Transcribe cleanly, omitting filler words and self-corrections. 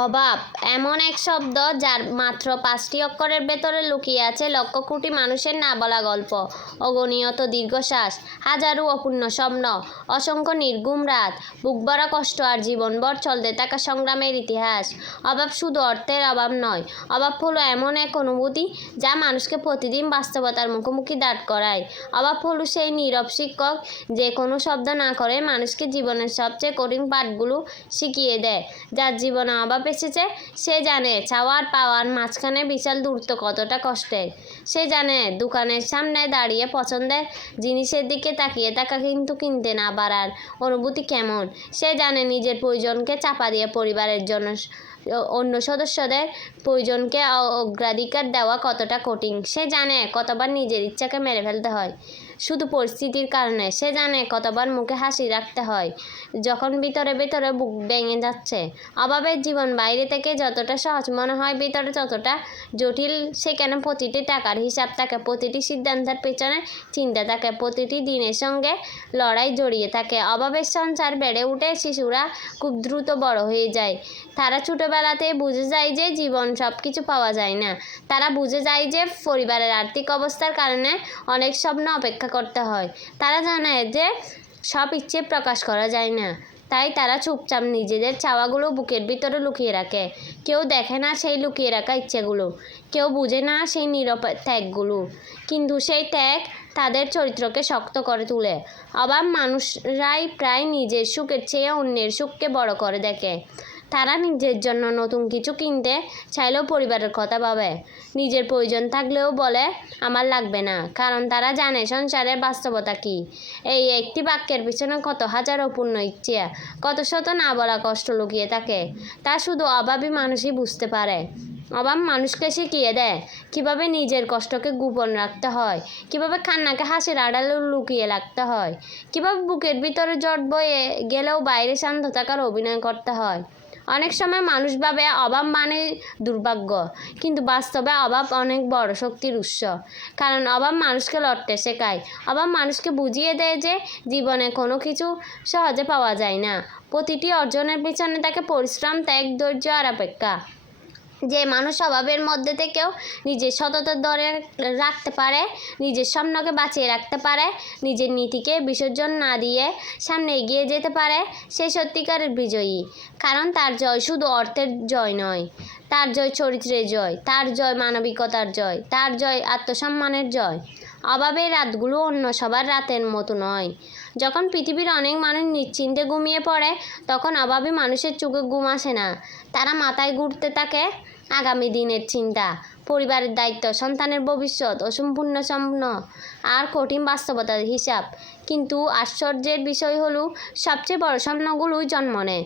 অভাব এমন এক শব্দ যার মাত্র 5টি অক্ষরের ভেতরে লুকিয়ে আছে লক্ষ কোটি মানুষের না বলা গল্প, অগণিত দীর্ঘশ্বাস, হাজারো অপূর্ণ স্বপ্ন, অসংখ্য নির্ঘুম রাত, বুক ভরা কষ্ট আর জীবনভর চলতে থাকা সংগ্রামের ইতিহাস। অভাব শুধু অর্থের অভাব নয়, অভাব হলো এমন এক অনুভূতি যা মানুষকে প্রতিদিন বাস্তবতার মুখোমুখি দাঁড় করায়। অভাব হলো সেই নীরব শিক্ষক যে কোনো শব্দ না করে মানুষকে জীবনের সবচেয়ে কঠিন পাঠগুলো শিখিয়ে দেয়। যার জীবনে অভাব এসেছে সে জানে চাওয়ার পাওয়ার মাঝখানে বিশাল দূরত্ব কতটা কষ্টের। সে জানে দোকানের সামনে দাঁড়িয়ে পছন্দের জিনিসের দিকে তাকিয়ে থাকা কিন্তু কিনতে না পারার অনুভূতি কেমন। সে জানে নিজের প্রয়োজনকে চাপা দিয়ে পরিবারের জন্য অন্য সদস্যদের প্রয়োজনকে অগ্রাধিকার দেওয়া কতটা কঠিন। সে জানে কতবার নিজের ইচ্ছাকে মেরে ফেলতে হয় শুধু পরিস্থিতির কারণে। সে জানে কতবার মুখে হাসি রাখতে হয় যখন ভিতরে ভিতরে বুক ভেঙে যাচ্ছে। অভাবের জীবন বাইরে থেকে যতটা সহজ মনে হয় ভিতরে ততটা জটিল। সেখানে প্রতিটি টাকার হিসাব থাকে, প্রতিটি সিদ্ধান্তের পেছনে চিন্তা থাকে, প্রতিটি দিনের সঙ্গে লড়াই জড়িয়ে থাকে। অভাবের সঞ্চার বেড়ে উঠে শিশুরা খুব দ্রুত বড় হয়ে যায়। তারা ছোটোবেলাতে বুঝে যায় যে জীবন সব কিছু পাওয়া যায় না। তারা বুঝে যায় যে পরিবারের আর্থিক অবস্থার কারণে অনেক স্বপ্ন অপেক্ষা করতে হয়। তারা জানে যে সব ইচ্ছে প্রকাশ করা যায় না, তাই তারা চুপচাপ নিজেদের চাওয়াগুলো বুকের ভিতরে লুকিয়ে রাখে। কেউ দেখে না সেই লুকিয়ে রাখা ইচ্ছেগুলো, কেউ বুঝে না সেই নীরব ত্যাগগুলো, কিন্তু সেই ত্যাগ তাদের চরিত্রকে শক্ত করে তোলে। অভাব মানুষরাই প্রায় নিজের সুখের চেয়ে অন্যের সুখকে বড় করে দেখে। তারা নিজের জন্য নতুন কিছু কিনতে চাইলেও পরিবারের কথা ভাবে, নিজের প্রয়োজন থাকলেও বলে আমার লাগবে না, কারণ তারা জানে সংসারের বাস্তবতা কী। এই একটি বাক্যের পিছনে কত হাজার অপূর্ণ ইচ্ছা, কত শত না বলা কষ্ট লুকিয়ে থাকে, তা শুধু অভাবী মানুষই বুঝতে পারে। অভাব মানুষকে শিখিয়ে দেয় কীভাবে নিজের কষ্টকে গোপন রাখতে হয়, কীভাবে কান্নাকে হাসির আড়ালে লুকিয়ে রাখতে হয়, কীভাবে বুকের ভিতরে জট বয়ে গেলেও বাইরে শান্ত থাকার অভিনয় করতে হয়। অনেক সময় মানুষ ভাবে অভাব মানে দুর্ভাগ্য, কিন্তু বাস্তবে অভাব অনেক বড় শক্তির উৎস। কারণ অভাব মানুষকে লড়তে শেখায়। অভাব মানুষকে বুঝিয়ে দেয় যে জীবনে কোনো কিছু সহজে পাওয়া যায় না। প্রতিটি অর্জনের পিছনে থাকে পরিশ্রম, ত্যাগ, ধৈর্য আর অপেক্ষা। যে মানুষ অভাবের মধ্যে থেকেও নিজের সততা ধরে রাখতে পারে, নিজের স্বপ্নকে বাঁচিয়ে রাখতে পারে, নিজের নীতিকে বিসর্জন না দিয়ে সামনে এগিয়ে যেতে পারে, সে সত্যিকারের বিজয়ী। কারণ তার জয় শুধু অর্থের জয় নয়, তার জয় চরিত্রের জয়, তার জয় মানবিকতার জয়, তার জয় আত্মসম্মানের জয়। অভাবের রাতগুলো অন্য সবার রাতের মতো নয়। যখন পৃথিবীর অনেক মানুষ নিশ্চিন্তে ঘুমিয়ে পড়ে তখন অভাবী মানুষের চোখে ঘুম আসে না। তারা মাথায় ঘুরতে থাকে আগামী দিনের চিন্তা, পরিবারের দায়িত্ব, সন্তানের ভবিষ্যৎ, অসম্পূর্ণ স্বপ্ন আর কঠিন বাস্তবতার হিসাব। কিন্তু আশ্চর্যের বিষয় হলো সবচেয়ে বড় স্বপ্নগুলোই জন্ম নেয়